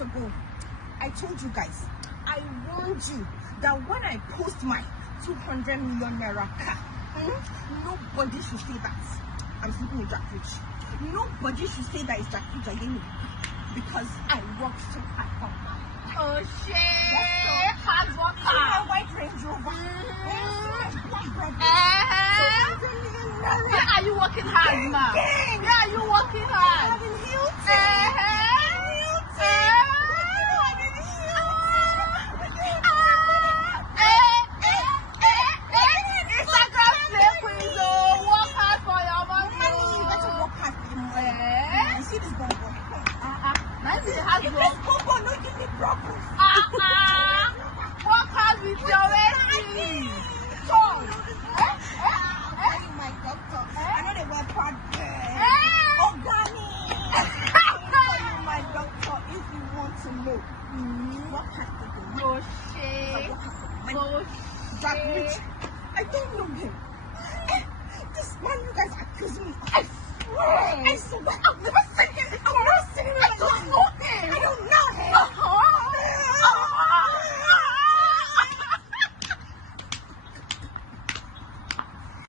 ago, I told you guys, I warned you that when I post my 200 million naira car, nobody should say that I'm sleeping with Jack Rich. Nobody should say that it's Jack Rich again because I work so hard on that. Oh shit! Yes, hard worker. My white Range Rover. Where are you working hard, ma? Where are you working hard? I'm in Hilton. Work hard with your waist. My doctor. I know they were part organic. My doctor, if you want to know what has to do. No shit. No Jack shit. Rich. I don't know him. This man you guys accuse me. I swear. I've never